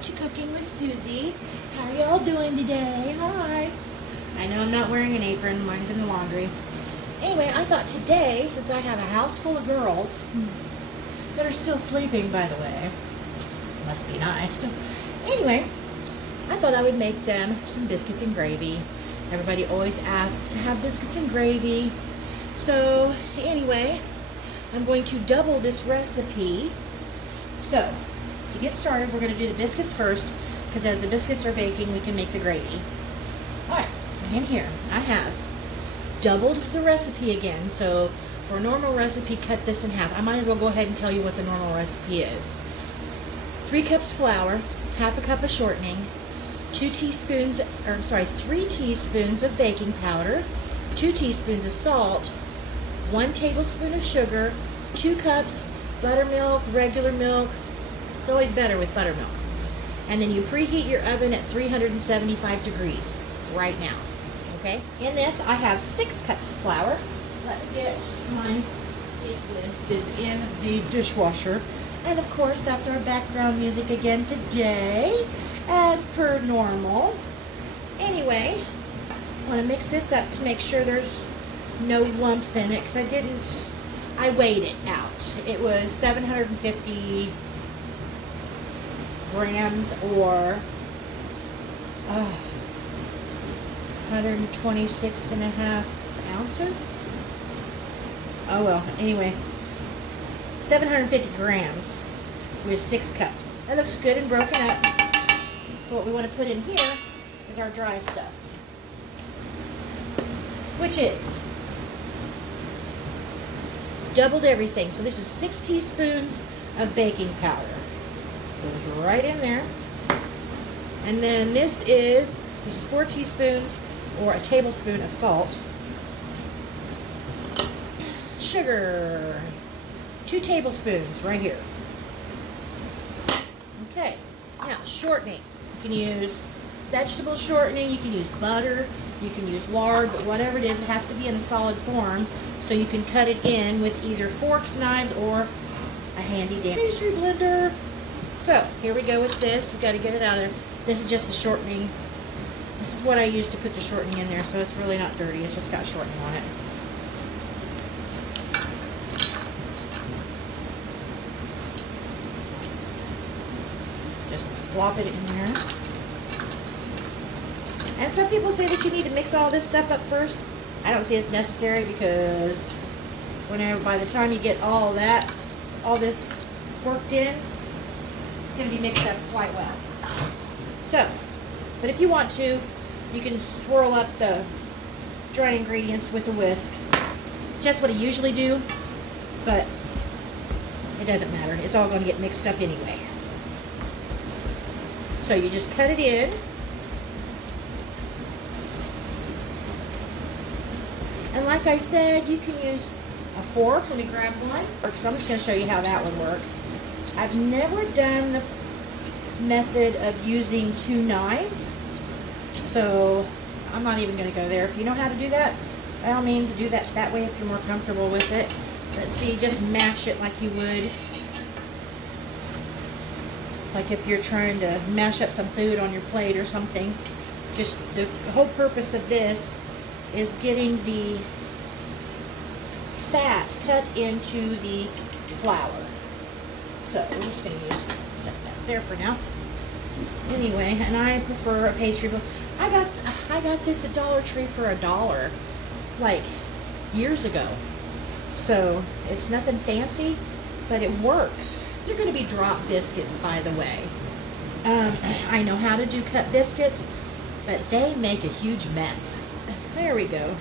welcome to Cooking with Susie. How are y'all doing today? Hi. I know I'm not wearing an apron, mine's in the laundry. Anyway, I thought today, since I have a house full of girls that are still sleeping, by the way, must be nice. Anyway, I thought I would make them some biscuits and gravy. Everybody always asks to have biscuits and gravy. So anyway, I'm going to double this recipe. So to get started, we're going to do the biscuits first, because as the biscuits are baking, we can make the gravy. Alright, so in here, I have doubled the recipe again. So for a normal recipe, cut this in half. I might as well go ahead and tell you what the normal recipe is. 3 cups flour, half a cup of shortening, 3 teaspoons of baking powder, 2 teaspoons of salt, 1 tablespoon of sugar, 2 cups buttermilk, regular milk. It's always better with buttermilk. And then you preheat your oven at 375 degrees right now. Okay? In this, I have 6 cups of flour. Let me get mine. This is in the dishwasher. And of course, that's our background music again today, as per normal. Anyway, I want to mix this up to make sure there's no lumps in it, because I weighed it out. It was 750 grams or 126.5 ounces. Oh well, anyway, 750 grams with 6 cups. That looks good and broken up. So what we want to put in here is our dry stuff, which is doubled everything. So this is 6 teaspoons of baking powder. Goes right in there. And then this is 4 teaspoons or a tablespoon of salt. Sugar, 2 tablespoons right here. Okay, now shortening. You can use vegetable shortening, you can use butter, you can use lard, but whatever it is, it has to be in a solid form so you can cut it in with either forks, knives, or a handy dandy pastry blender. So here we go with this. We've got to get it out of there. This is just the shortening. This is what I use to put the shortening in there, so it's really not dirty. It's just got shortening on it. Just plop it in there. And some people say that you need to mix all this stuff up first. I don't see it's necessary, because by the time you get all this worked in, it's going to be mixed up quite well. So, but if you want to, you can swirl up the dry ingredients with a whisk. That's what I usually do, but it doesn't matter. It's all going to get mixed up anyway. So you just cut it in. And like I said, you can use a fork. Let me grab one. So I'm just going to show you how that would work. I've never done the method of using 2 knives, so I'm not even going to go there. If you know how to do that, by all means do that way if you're more comfortable with it. Let's see, just mash it like you would, like if you're trying to mash up some food on your plate or something. Just the whole purpose of this is getting the fat cut into the flour. So we're just going to set that there for now. Anyway, and I prefer a pastry bowl. I got this at Dollar Tree for $1, like years ago. So it's nothing fancy, but it works. They're going to be drop biscuits, by the way. I know how to do cut biscuits, but they make a huge mess. There we go.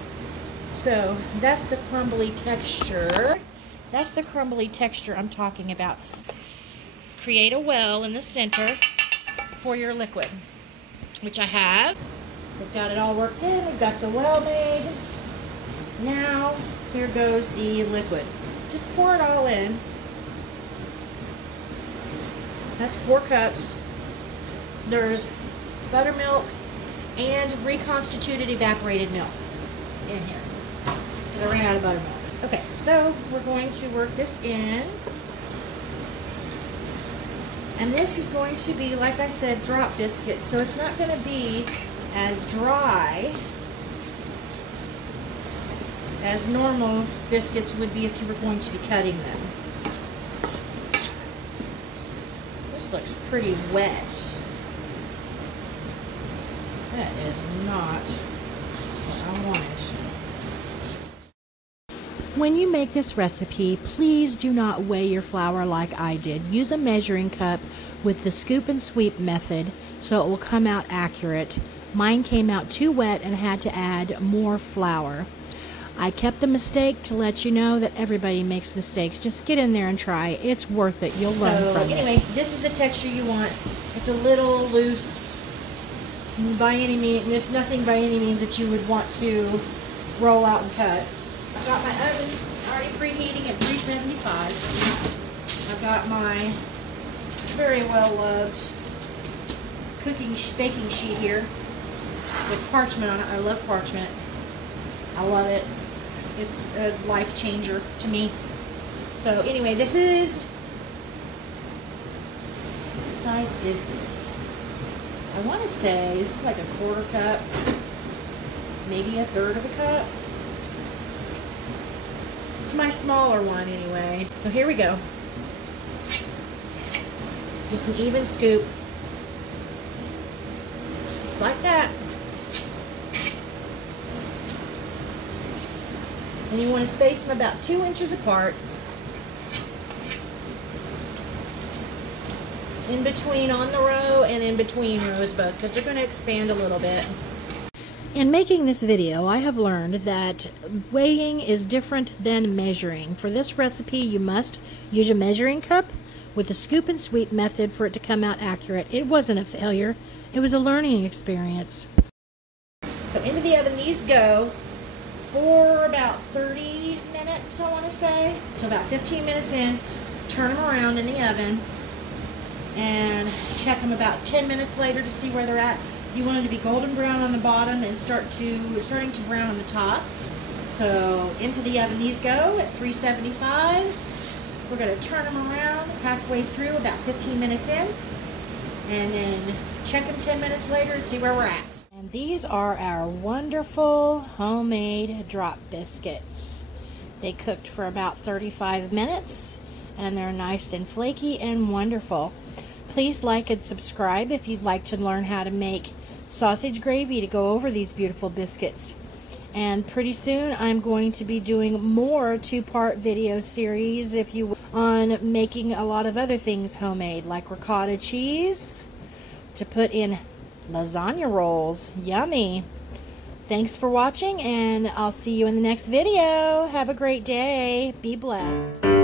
So that's the crumbly texture. That's the crumbly texture I'm talking about. Create a well in the center for your liquid, which I have. We've got it all worked in. We've got the well made. Now, here goes the liquid. Just pour it all in. That's 4 cups. There's buttermilk and reconstituted evaporated milk in here, because I ran out of buttermilk. Okay, so we're going to work this in. And this is going to be, like I said, drop biscuit, so it's not going to be as dry as normal biscuits would be if you were going to be cutting them. This looks pretty wet. That is not what I wanted. When you make this recipe, please do not weigh your flour like I did. Use a measuring cup with the scoop and sweep method so it will come out accurate. Mine came out too wet and had to add more flour. I kept the mistake to let you know that everybody makes mistakes. Just get in there and try. It's worth it. You'll learn from it. Anyway, this is the texture you want. It's a little loose by any means. There's nothing by any means that you would want to roll out and cut. I've got my oven already preheating at 375. I've got my very well loved baking sheet here with parchment on it. I love parchment. I love it. It's a life changer to me. So anyway, this is, what size is this? I want to say this is like a 1/4 cup, maybe 1/3 of a cup. It's my smaller one anyway. So here we go. Just an even scoop. Just like that. And you want to space them about 2 inches apart. In between on the row and in between rows both, because they're going to expand a little bit. In making this video, I have learned that weighing is different than measuring. For this recipe, you must use a measuring cup with the scoop and sweep method for it to come out accurate. It wasn't a failure. It was a learning experience. So into the oven these go for about 30 minutes, I want to say. So about 15 minutes in, turn them around in the oven and check them about 10 minutes later to see where they're at. You want them to be golden brown on the bottom and starting to brown on the top. So into the oven these go at 375. We're going to turn them around halfway through, about 15 minutes in, and then check them 10 minutes later and see where we're at. And these are our wonderful homemade drop biscuits. They cooked for about 35 minutes and they're nice and flaky and wonderful. Please like and subscribe if you'd like to learn how to make sausage gravy to go over these beautiful biscuits. And pretty soon I'm going to be doing more 2-part video series on making a lot of other things homemade, like ricotta cheese to put in lasagna rolls. Yummy. Thanks for watching, and I'll see you in the next video. Have a great day. Be blessed.